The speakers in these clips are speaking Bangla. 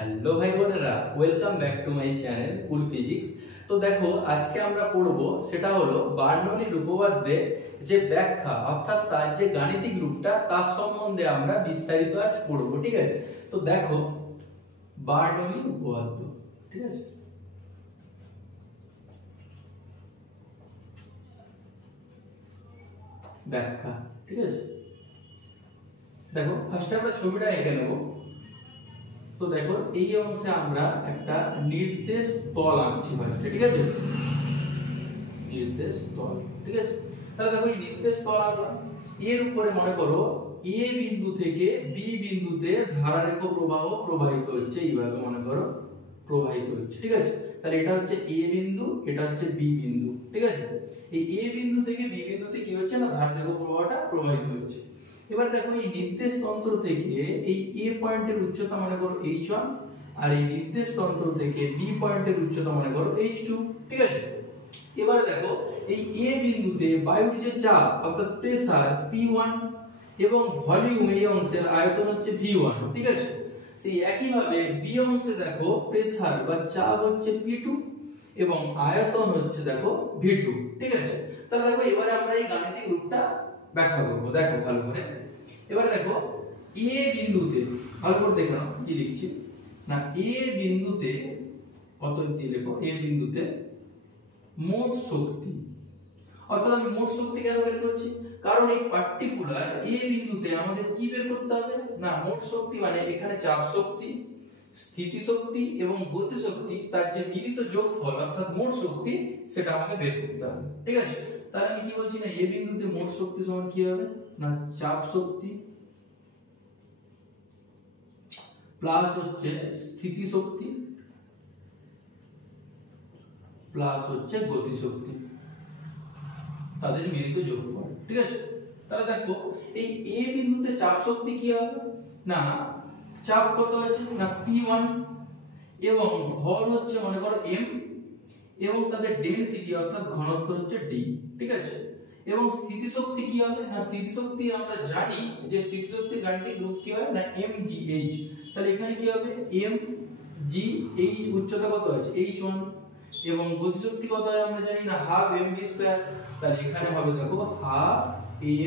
হ্যালো ভাই বোনেরা, welcome back to my channel cool physics. তো দেখো, আজকে আমরা পড়বো সেটা হলো বার্নৌলির উপপাদ্যের যে ব্যাখ্যা, অর্থাৎ তার যে গাণিতিক রূপটা, তার সম্বন্ধে আমরা বিস্তারিত আজ পড়বো। ঠিক আছে, তো দেখো বার্নৌলির উপপাদ্য। ঠিক আছে, ব্যাখ্যা। ঠিক আছে, দেখো ফার্স্টে আমরা ছবিটা এঁকে নেব। তো দেখো এই অংশে আমরা একটা নির্দেশ তল আঁকছি ফার্স্টে। ঠিক আছে, নির্দেশ তল। ঠিক আছে, তাহলে দেখো এই নির্দেশ তল আঁকলাম। এর উপরে মনে করো এ বিন্দু থেকে বি বিন্দুতে ধারারেখ প্রবাহ প্রবাহিত হচ্ছে, এইভাবে মনে করো প্রবাহিত হচ্ছে। ঠিক আছে, তাহলে এটা হচ্ছে এ বিন্দু, এটা হচ্ছে বি বিন্দু। ঠিক আছে, এই এ বিন্দু থেকে বি বিন্দুতে কি হচ্ছে না, ধারারেখ প্রবাহটা প্রবাহিত হচ্ছে। এবার দেখো এই নির্দেশ তন্ত্র থেকে এই এ পয়েন্টের উচ্চতা মনে করো h1, আর এই নির্দেশ তন্ত্র থেকে বি পয়েন্টের উচ্চতা মনে করো h2। ঠিক আছে, এবারে দেখো এই এ বিন্দুতে বায়ুর যে চাপ অর্থাৎ প্রেসার P1 এবং ভলিউম এই অংশের আয়তন হচ্ছে V1। ঠিক আছে, সেই একই ভাবে বি অংশে দেখো প্রেসার বা চাপ হচ্ছে P2 এবং আয়তন হচ্ছে দেখো V2। ঠিক আছে, তাহলে দেখো এবারে আমরা এই গাণিতিক রূপটা ব্যাখ্যা করব। দেখো ভালো করে, এবারে দেখো এ বিন্দুতে, ভালো করে দেখো না কি লিখছি না, এ বিন্দুতে কত দিয়ে লেখো, এ বিন্দুতে মোট শক্তি, অর্থাৎ আমি মোট শক্তি কেন বের করছি, কারণ এই পার্টিকুলার এ বিন্দুতে আমাদের কি বের করতে হবে না, মোট শক্তি মানে এখানে চাপ শক্তি, স্থিতি শক্তি এবং গতি শক্তি, তার যে মিলিত যোগফল অর্থাৎ মোট শক্তি, সেটা আমাকে বের করতে হবে। ঠিক আছে, তাহলে আমি কি বলছি না, এ বিন্দুতে মোট শক্তি সমান কি হবে না, চাপ শক্তি প্লাস হচ্ছে স্থিতি শক্তি প্লাস হচ্ছে গতি শক্তি, তাদের মিলিত যোগফল। ঠিক আছে, তাহলে দেখো এই এ বিন্দুতে চাপ শক্তি কি হবে না, চাপ কত আছে না P1 এবং ভর হচ্ছে মনে করো m এবং তাদের ডেনসিটি অর্থাৎ ঘনত্ব হচ্ছে d। ঠিক আছে, এবং স্থিতি শক্তি কি হবে না, স্থিতি শক্তি আমরা জানি যে স্থিতি শক্তির গাণিতিক রূপ কি হয় না mgh। তাহলে এখানে কি হবে mgh, উচ্চতা কত আছে h1 এবং গতি শক্তি কত হয় আমরা জানি না হাফ mv²। তাহলে এখানে হবে দেখো হাফ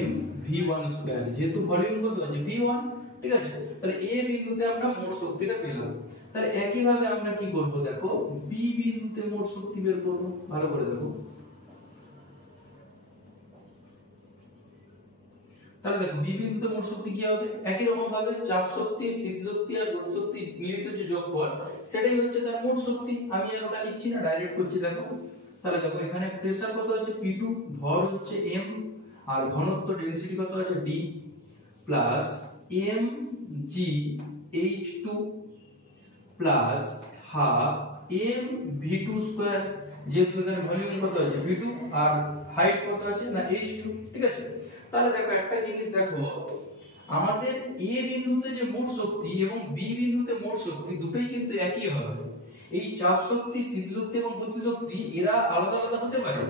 mv1², যেহেতু ভলিউম কত আছে v1। ঠিক আছে, তাহলে এ বিন্দুতে আমরা মোট শক্তিটা পেলাম। তাহলে একই ভাবে আমরা কি করব, দেখো বি বিন্দুতে মোট শক্তি বের করব। ভালো করে দেখো, তাহলে দেখো বি বিন্দুতে মোট শক্তি কি হবে, একই রকম ভাবে চাপ শক্তি, স্থিতি শক্তি আর গতি শক্তি মিলিত যে যোগফল, সেটাই হচ্ছে তার মোট শক্তি। আমি আর ওটা লিখছি না, ডাইরেক্ট করছি। দেখো তাহলে দেখো এখানে প্রেসার কত আছে P2, ভর হচ্ছে m আর ঘনত্ব ডেনসিটি কত আছে d plus mgh2 plus half mv2², যেহেতু এখানে ভলিউম কত আছে v2 আর হাইট কত আছে না h2। ঠিক আছে, তাহলে দেখো একটা জিনিস দেখো, আমাদের এ বিন্দুতে যে মোট শক্তি এবং বি বিন্দুতে মোট শক্তি দুটোই কিন্তু একই হবে। এই চাপ শক্তি, স্থিতি শক্তি এবং গতি শক্তি এরা আলাদা আলাদা হতে পারে,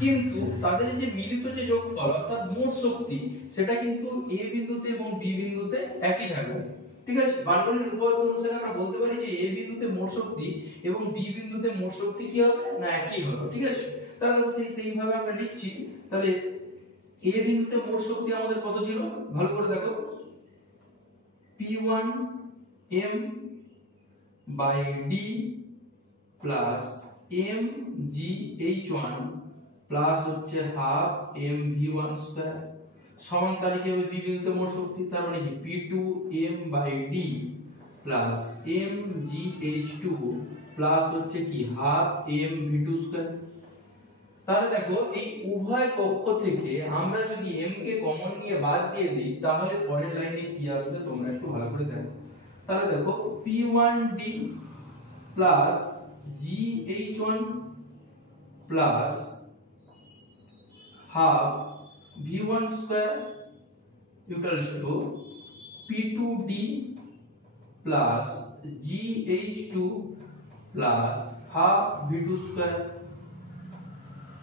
কিন্তু তাদের যে মিলিত যে যোগফল অর্থাৎ মোট শক্তি, সেটা কিন্তু এ বিন্দুতে এবং বি বিন্দুতে একই থাকবে। ঠিক আছে, বার্নৌলির উপপাদ্য অনুসারে আমরা বলতে পারি যে এ বিন্দুতে মোট শক্তি এবং বি বিন্দুতে মোট শক্তি কি হবে না, একই হবে। ঠিক আছে, তাহলে দেখো সেইভাবে আমরা লিখছি। তাহলে এ বিন্দুতে মোট শক্তি আমাদের কত ছিল, ভালো করে দেখো P1 m by d plus mgh1 plus হচ্ছে হাফ mv1² সমান তারিখে হবে বি বিন্দুতে মোট শক্তি, তার মানে কি P2 m by d plus mgh2 plus হচ্ছে কি হাফ mv2²। তাহলে দেখো এই উভয় পক্ষ থেকে আমরা যদি m কে কমন নিয়ে বাদ দিয়ে দিই, তাহলে পরের লাইনে কি আসবে তোমরা একটু ভালো করে দেখো। তাহলে দেখো P1d plus gh1 plus half v1² equals to P2d plus gh2 plus half v2²।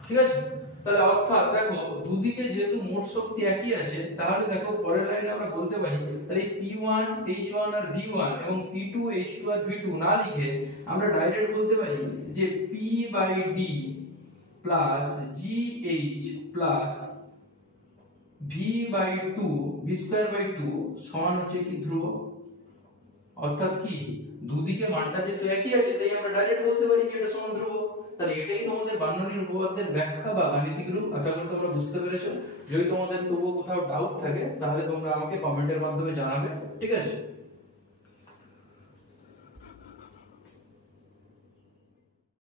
ঠিক আছে, তাহলে অর্থাৎ দেখো দুদিকে যেহেতু মোট শক্তি একই আছে, তাহলে দেখো পরের লাইনে আমরা বলতে পারি তাহলে P1 H1 আর V1 এবং P2 H2 আর V2 না লিখে আমরা ডাইরেক্ট বলতে পারি যে P/D plus GH plus V/2 V²/2 সমান হচ্ছে কি ধ্রুবক। অর্থাৎ কি দুদিকে মানটা যেহেতু একই আছে তাই আমরা ডাইরেক্ট বলতে পারি যে এটা সমান ধ্রুবক। তাহলে এটাই তোমাদের বার্ননীয় উপপাদ্যের ব্যাখ্যা বা গাণিতিক রূপ। আশা করি তোমরা বুঝতে পেরেছো। যদি তোমাদের তবুও কোথাও ডাউট থাকে তাহলে তোমরা আমাকে কমেন্টের মাধ্যমে জানাবে, ঠিক আছে।